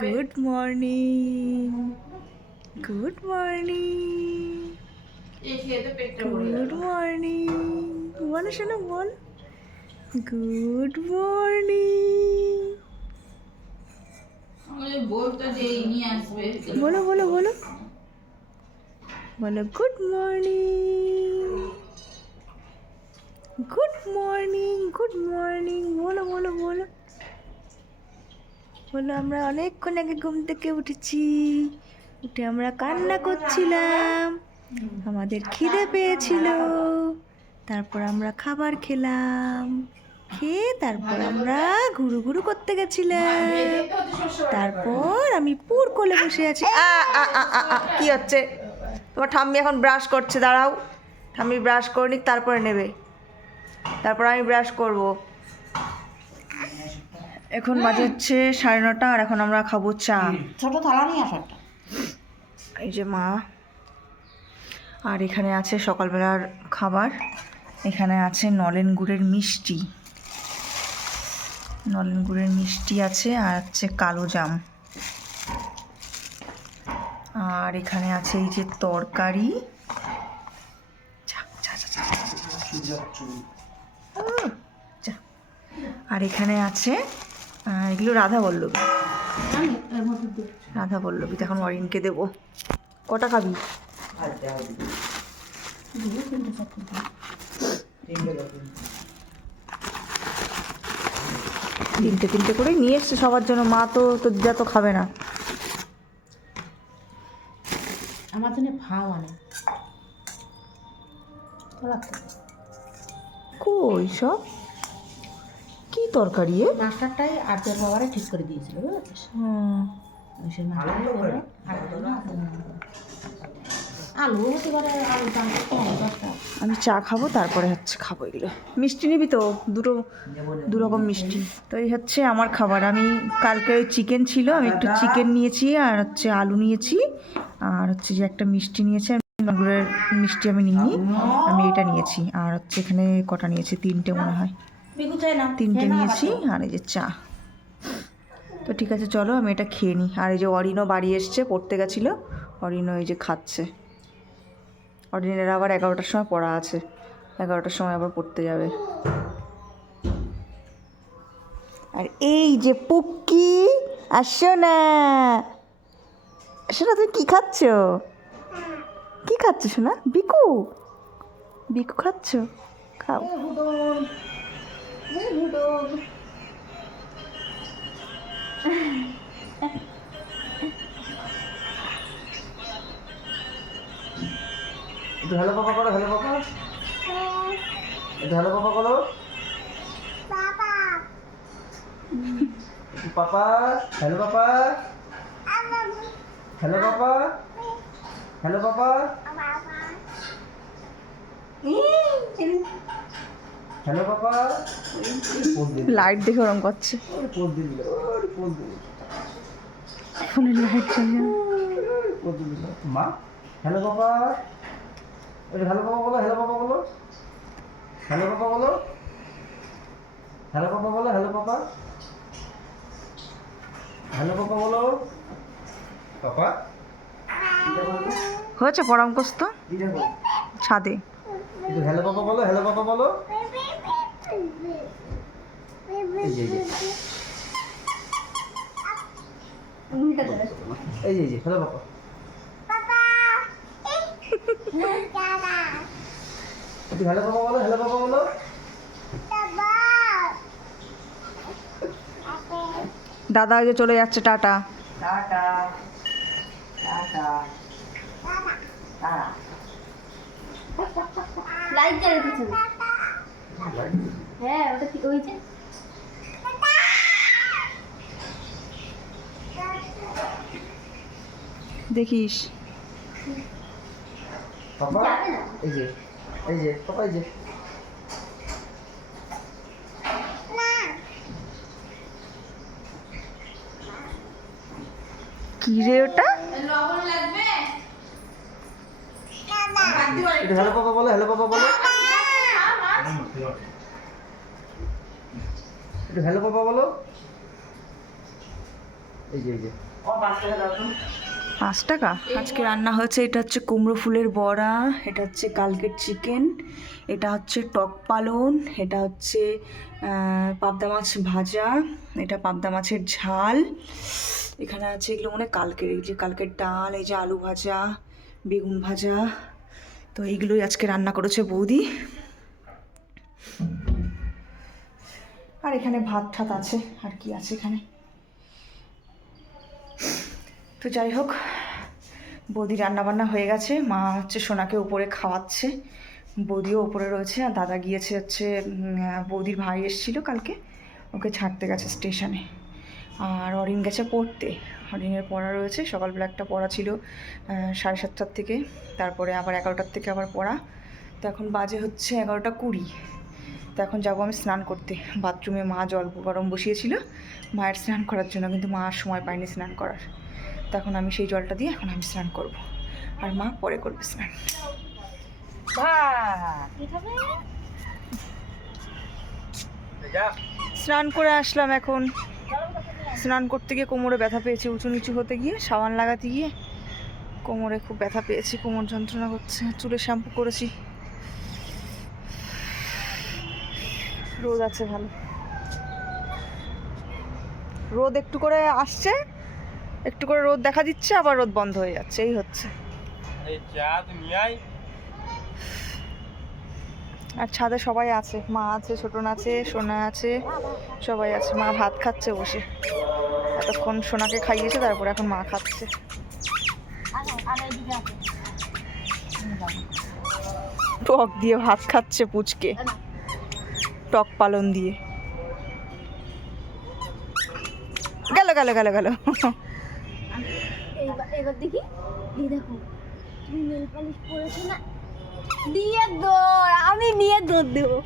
Good morning good morning good morning বলো শোনো বল। গুড মর্নিং বলো বলো বলো। বলো good morning good morning good morning বলো বলো বলো। বলো আমরা অনেকক্ষণ আগে ঘুম থেকে উঠেছি। উঠে আমরা কান্না করছিলাম। আমাদের খিদে পেয়েছিল। তারপর আমরা খাবার খেলাম। খেয়ে তারপর আমরা ঘুরু ঘুরু করতে গেছিলাম। তারপর আমি পুর কোলে বসে আছি। আ, কি হচ্ছে? তোমার ঠাম্মি এখন ব্রাশ করছে দাঁড়াও। ঠাম্মি ব্রাশ করে নিক তারপরে নেবে। তারপর আমি ব্রাশ করব। এখন বাজে হচ্ছে সাড়ে নটা আর এখন আমরা খাব চা ছোট থালা নিয়ে আসো একটা এই যে মা আর এখানে আছে সকালবেলার খাবার এখানে আছে নলেন গুড়ের মিষ্টি নলেন গুড়ের মিষ্টি আছে আর হচ্ছে কালো জাম আর এখানে আছে এই যে তরকারি। আর এখানে আছে এগুলো রাধা বল্লভী রাধা বল্লভী এখন অরিনকে দেবো। কটা খাবি? তিনটে তিনটে করেই নিয়ে এসছে সবার জন্য। মা তো তো দিদা তো খাবে না। আমার জন্য ভাও আনে। কই সব? কি তরকারি এ? মাস্টারটাই আর্যের বাবারে ঠিক করে দিয়েছিল বুঝেছিস? আলু হতে পারে দাম আমি চা খাব তারপরে হচ্ছে খাব এগুলো। মিষ্টি নিবি তো দুটো দু রকম মিষ্টি। তো এই হচ্ছে আমার খাবার। আমি কালকে চিকেন ছিল আমি একটু চিকেন নিয়েছি আর হচ্ছে আলু নিয়েছি। আর হচ্ছে যে একটা মিষ্টি নিয়েছি আমি গুড়ের মিষ্টি আমি নিইনি। আমি এটা নিয়েছি। আর হচ্ছে এখানে কটা নিয়েছি তিনটে মনে হয়। তিনটে নিয়েছি আর এই যে চা। তো ঠিক আছে চলো আমি এটা খেয়ে নিই। আর এই যে অরিনও বাড়ি এসছে পড়তে গেছিল। অরিনও এই যে খাচ্ছে। অরিনের আবার এগারোটার সময় পড়া আছে। এগারোটার সময় আবার পড়তে যাবে। আর এই যে পুক্কি আসো না। শোনা তুমি কী খাচ্ছ? কী খাচ্ছ শোনা বিকু? বিকু খাচ্ছ? খাও। একটু হ্যালো পাপা করো হ্যালো পাপা। একটু হ্যালো পাপা করো। Papa. Hello papa hello papa. Hello papa. Hello papa light দেখে ওরম করছে। ফোনের লাইট দিন মা হ্যালো পাপা হ্যালো পাপা বলো হ্যালো পাপা বলো। হ্যালো পাপা বলো। হ্যালো পাপা বলো হ্যালো পাপা হ্যালো পাপা বলো। পাপা হয়েছে পরাম কস্ত ছাদে। হ্যালো পাপা বলো হ্যালো পাপা বলো। এই যে যে যে যে হ্যালো হ্যালো বলো হ্যালো বলো। দাদা আগে চলে যাচ্ছে টাটা। টাটা টাটা লাইট জ্বালা পিছনে হ্যাঁ ওটা ঠিক ওই যে? দেখিস। পাপা এই যে এই যে পাপা এই যে। কি রে ওটা? লবণ লাগবে? একটু হ্যালো পাপা বলো হ্যালো পাপা বলো। একটু হ্যালো বলো। এই যে এই যে। পাঁচ টাকা আজকে রান্না হয়েছে এটা হচ্ছে কুমড়ো ফুলের বড়া এটা হচ্ছে কালকের চিকেন এটা হচ্ছে টক পালন এটা হচ্ছে পাবদা মাছ ভাজা এটা পাবদা মাছের ঝাল। এখানে আছে এগুলো মানে কালকের এই যে কালকের ডাল এই যে আলু ভাজা বেগুন ভাজা। তো এইগুলোই আজকে রান্না করেছে বৌদি। আর এখানে ভাত ঠাত আছে, আর কি আছে এখানে? তো যাই হোক, বৌদি রান্নাবান্না হয়ে গেছে। মা হচ্ছে সোনাকে উপরে খাওয়াচ্ছে। বৌদিও উপরে রয়েছে, আর দাদা গিয়েছে হচ্ছে বৌদির ভাই এসেছিল কালকে। ওকে ছাড়তে গেছে স্টেশনে। আর অরিন গেছে পড়তে। অরিনের পড়া রয়েছে, সকালবেলা একটা পড়া ছিল সাড়ে সাতটার থেকে। তারপরে আবার এগারোটার থেকে আবার পড়া। তো এখন বাজে হচ্ছে এগারোটা কুড়ি। তো এখন যাব আমি স্নান করতে। বাথরুমে মা জল গরম বসিয়েছিল। মায়ের স্নান করার জন্য, কিন্তু মা আর সময় পায়নি স্নান করার। তখন আমি সেই জলটা দিয়ে এখন আমি স্নান করব। আর মা পরে করবে স্নান। স্নান করে আসলাম এখন। স্নান করতে গিয়ে কোমরে ব্যথা পেয়েছি উঁচু নিচু হতে গিয়ে, সাবান লাগাতে গিয়ে। কোমরে খুব ব্যথা পেয়েছি, কোমর যন্ত্রণা করছে চুলে শ্যাম্পু করেছি। রোদ আছে ভালো। রোদ একটু করে আসছে একটু করে রোদ দেখা দিচ্ছে আবার রোদ বন্ধ হয়ে যাচ্ছে এই হচ্ছে। আর ছাদে সবাই আছে মা আছে ছোটন আছে সোনা আছে সবাই আছে মা ভাত খাচ্ছে বসে। এতক্ষণ সোনাকে খাইয়েছে তারপরে এখন মা খাচ্ছে। টক দিয়ে ভাত খাচ্ছে পুচকে। টক পালন দিয়ে। গেল গেল গেল গেল। দেখি। দৌড় আমি নিয়ে দৌড় দেবো।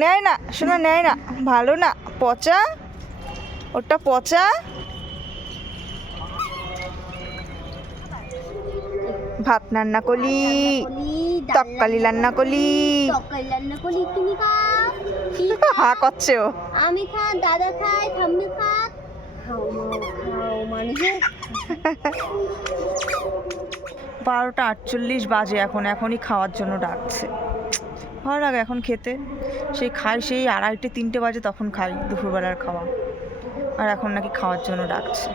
নেয় না, শোনা, নেয় না, ভালো না, পচা, ওটা পচা। ভাত রান্না করলি তক্কালি রান্না করলি খাও হা, করছে ও। আমি খাই দাদা খাই বারোটা আটচল্লিশ বাজে এখন, এখনই খাওয়ার জন্য ডাকছে। ভালো লাগে এখন খেতে। সেই খাই, সেই আড়াইটে, তিনটে বাজে তখন খাই দুপুরবেলার খাওয়া। আর এখন নাকি খাওয়ার জন্য ডাকছে।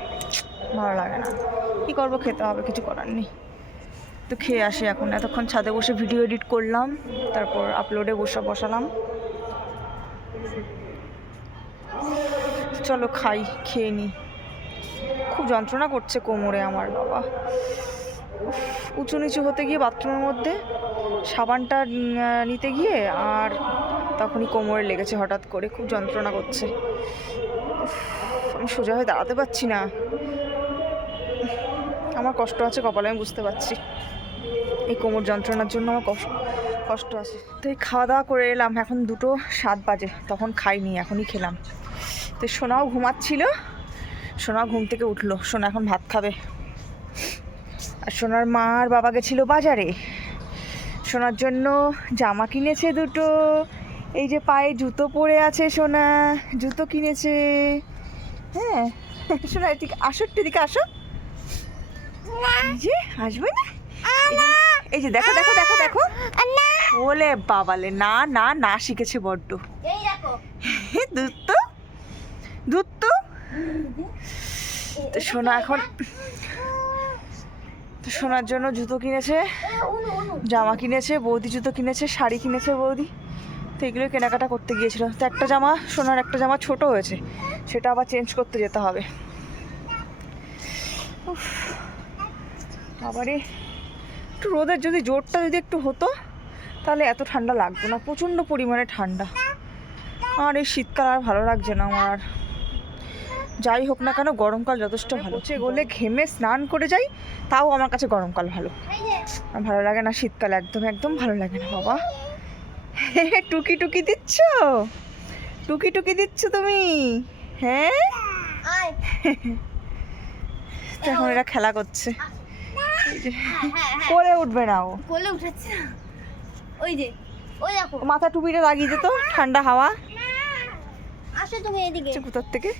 ভালো লাগে না। কী করব, খেতে হবে, কিছু করার নেই। তো খেয়ে আসি এখন। এতক্ষণ ছাদে বসে ভিডিও এডিট করলাম, তারপর আপলোডে বসে বসালাম। চলো খাই, খেয়ে নিই খুব যন্ত্রণা করছে কোমরে আমার বাবা। উঁচু নিচু হতে গিয়ে বাথরুমের মধ্যে সাবানটা নিতে গিয়ে আর তখনই কোমরে লেগেছে হঠাৎ করে, খুব যন্ত্রণা করছে। আমি সোজা হয়ে দাঁড়াতে পারছি না। আমার কষ্ট আছে কপালে, আমি বুঝতে পারছি। এই কোমর যন্ত্রণার জন্য আমার কষ্ট কষ্ট আছে। তো এই খাওয়া দাওয়া করে এলাম, এখন দুটো সাত বাজে, তখন খাইনি, এখনই খেলাম। তো সোনাও ঘুমাচ্ছিল, সোনা ঘুম থেকে উঠল, সোনা এখন ভাত খাবে। সোনার মা আর বাবা গেছিল বাজারে। সোনার জন্য জামা কিনেছে দুটো। এই যে পায়ে জুতো পরে আছে সোনা জুতো কিনেছে। হ্যাঁ সোনা এদিকে আসো একটু এদিকে আসো। যে আসবে না? এই যে- দেখো দেখো দেখো দেখো। বলে বাবালে না না না শিখেছে বড্ড। দেখো। দুধ তো? সোনা এখন সোনার জন্য জুতো কিনেছে, জামা কিনেছে, বৌদি জুতো কিনেছে, শাড়ি কিনেছে বৌদি। তো এগুলো কেনাকাটা করতে গিয়েছিল। তো একটা জামা, সোনার একটা জামা ছোট হয়েছে, সেটা আবার চেঞ্জ করতে যেতে হবে। বাবারে, একটু রোদের যদি জোরটা যদি একটু হতো, তাহলে এত ঠান্ডা লাগতো না, প্রচণ্ড পরিমাণে ঠান্ডা। আর এই শীতকাল আর ভালো লাগছে না আমার। যাই হোক না কেন গরমকাল যথেষ্ট ভালো। হচ্ছে গলে ঘেমে স্নান করে যাই তাও আমার কাছে গরমকাল ভালো। ভালো লাগে না শীতকাল একদম একদম ভালো লাগে না বাবা। টুকি টুকি দিচ্ছ? টুকি টুকি দিচ্ছ তুমি? হ্যাঁ? এখন এরা খেলা করছে। করে উঠবে না ও। কোলে না। ওই যে ওই দেখো। মাথা টুপিটা লাগিয়ে দিত ঠান্ডা হাওয়া। আসো তুমি এদিকে। কোথার থেকে?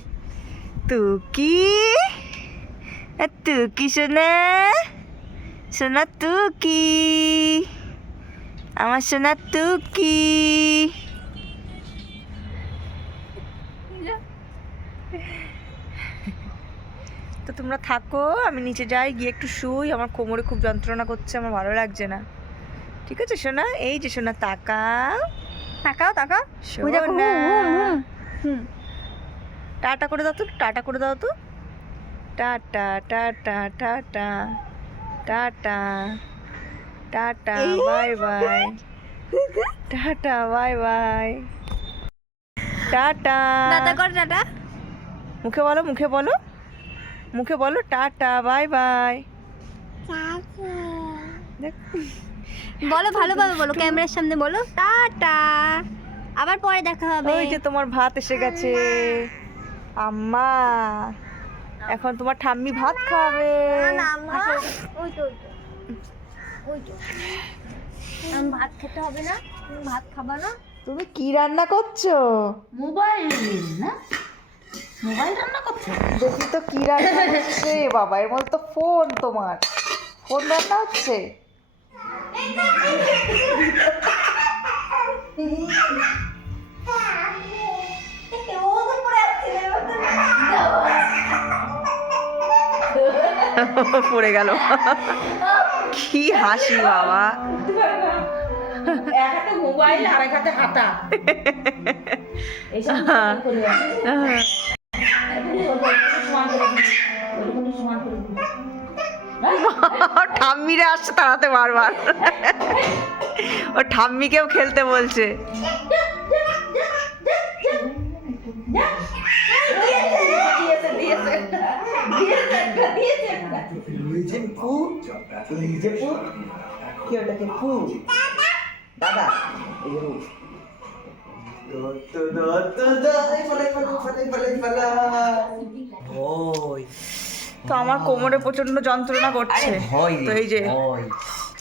সোনা সোনা তুকি আমার সোনা তুকি তো তোমরা থাকো আমি নিচে যাই গিয়ে একটু শুই। আমার কোমরে খুব যন্ত্রণা করছে আমার ভালো লাগছে না। ঠিক আছে সোনা? এই যে সোনা তাকাও। তাকাও তাকাও। হুম, হুম। টাটা করে দাও তো টাটা করে দাও তো। Tata tata tata tata tata bye bye. Tata bye bye. Tata. দাদা কর টাটা মুখে বলো মুখে বলো। মুখে বলো টাটা বাই বাই। বলো ভালোভাবে বলো ক্যামেরার সামনে বলো। টাটা। আবার পরে দেখা হবে। ওই যে তোমার ভাত এসে গেছে। আম্মা এখন তোমার ঠাম্মি ভাত খাবে। না, না, মা। ওই তো ওই তো। ওই তো। আমি ভাত খেতে হবে না তুমি ভাত খাবা না। তুমি কি রান্না করছ? মোবাইল না? মোবাইল রান্না করছ? দেখি তো কি রান্না হচ্ছে। বাবা এর মধ্যে তো ফোন তোমার। ফোন রান্না হচ্ছে? পড়ে গেল। কি হাসি বাবা। মোবাইল আর এক হাতে হাতা। দিই। ঠাম্মিরে আসছে তাড়াতে বারবার। ও ঠাম্মিকেও খেলতে বলছে। কি ওটাকে পু দাদা এই যে ভয় তো আমার কোমরে প্রচণ্ড যন্ত্রণা করছে। তো এই যে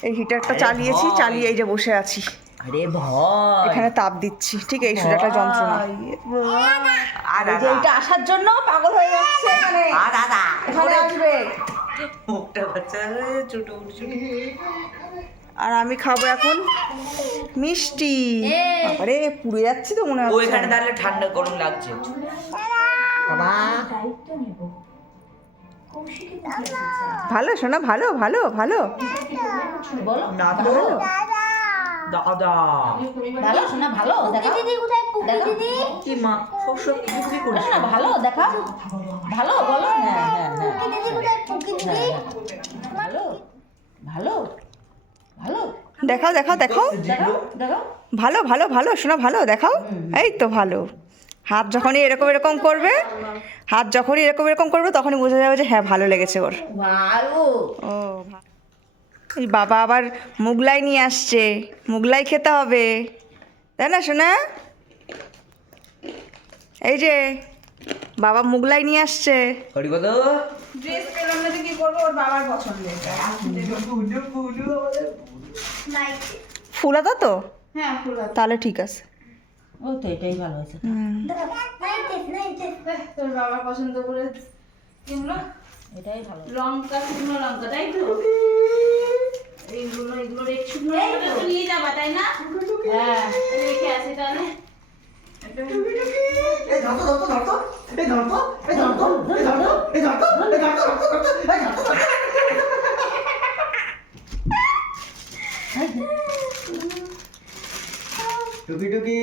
এই হিটারটা চালিয়েছি চালিয়ে এই যে বসে আছি। আরে ভয়। এখানে তাপ দিচ্ছি ঠিক এই সোজাটা যন্ত্রণা। আর এই যে এইটা আসার জন্য পাগল হয়ে যাচ্ছে এখানে। আর দাদা। এখানে আসবে। মুখটা বাচ্চা ছোট আর আমি খাব এখন মিষ্টি। আরে পুড়ে যাচ্ছি তো মনে হয় ওইখানে দাঁড়ালে ঠান্ডা গরম লাগছে। বাবা। ভালো শোনা ভালো ভালো ভালো। বলো। না তো। দাদা। ভালো? শোনা ভালো? দেখা। দিদি কোথায়? পুকি দিদি? কি মা সব সব কিছু কি করিস? না ভালো দেখা। ভালো বলো। হ্যাঁ হ্যাঁ হ্যাঁ। পুকি দিদি? কোথায় পুকি দিদি ভালো। ভালো। ভালো। দেখাও দেখাও দেখাও। ভালো ভালো ভালো শোনা ভালো দেখাও। এই তো ভালো। হাত যখনই এরকম এরকম করবে হাত যখনই এরকম এরকম করবে তখনই বোঝা যাবে যে হ্যাঁ ভালো লেগেছে ওর। ভালো। ও বাবা আবার মুগলাই নিয়ে আসছে। মুগলাই খেতে হবে। তাই না শোনা এই যে বাবা মুগলাই নিয়ে আসছে। ড্রেস পেলাম না কি করব ওর বাবার পছন্দের ফুলাতা তো? হ্যাঁ তাহলে ঠিক আছে। ও তো এটাই ভালো হয়েছে। হুম। নাইটেস নাইটেস তোর বাবা পছন্দ করে কিনলো এটাই ভালো লঙ্কা শুকনো লঙ্কা তাই তো এইগুলো এগুলো রেট শুকনো লঙ্কা তো নিয়ে যাবা তাই না হ্যাঁ রেখে আসি তাহলে টুকি টুকি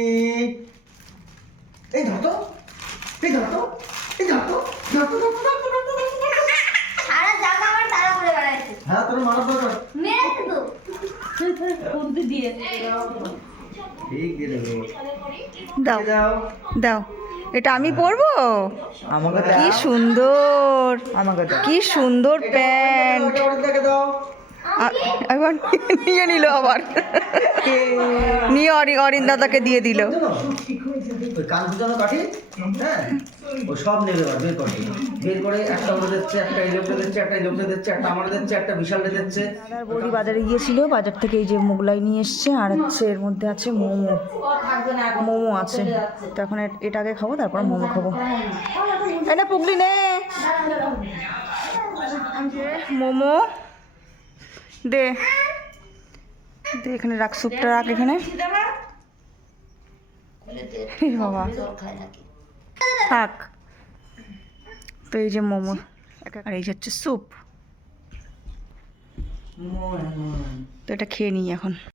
এই ধরতো এই ধরতো এই ধরতো ধরতো ধরতো সারা জায়গা আমার তারা করে বেড়াইছে হ্যাঁ তোর মারার দরকার? মেরেছে তো কুন্তি দিয়ে। ঠিক দিয়ে দেবো। দাও দাও। দাও। এটা আমি পরবো? কি সুন্দর কি সুন্দর প্যান্ট। দেখে দাও। আ- এবার নিয়ে নিল আবার। নিয়ে অরি অরিন দাদাকে দিয়ে দিল। জানো? ওই কান দুজানো কাঠি হ্যাঁ ও সব নেবে এবার বের করে। বের করে একটা ওরে দিচ্ছে একটা এই লোকটা দিচ্ছে একটা এই লোকটা দিচ্ছে একটা আমার দিচ্ছে একটা বিশালটা দিচ্ছে। বৌদি বাজারে গিয়েছিল বাজার থেকে এই যে মোগলাই নিয়ে এসছে আর হচ্ছে এর মধ্যে আছে মোমো। মোমো আছে। তো এখন এটাকে খাব তারপর মোমো খাব। না পুগলি নে। মোমো। দে। দে এখানে রাখ স্যুপটা, রাখ এখানে। বাবা। থাক। তো এই যে মোমো, আর এই যে হচ্ছে স্যুপ। তো এটা খেয়ে নিই এখন।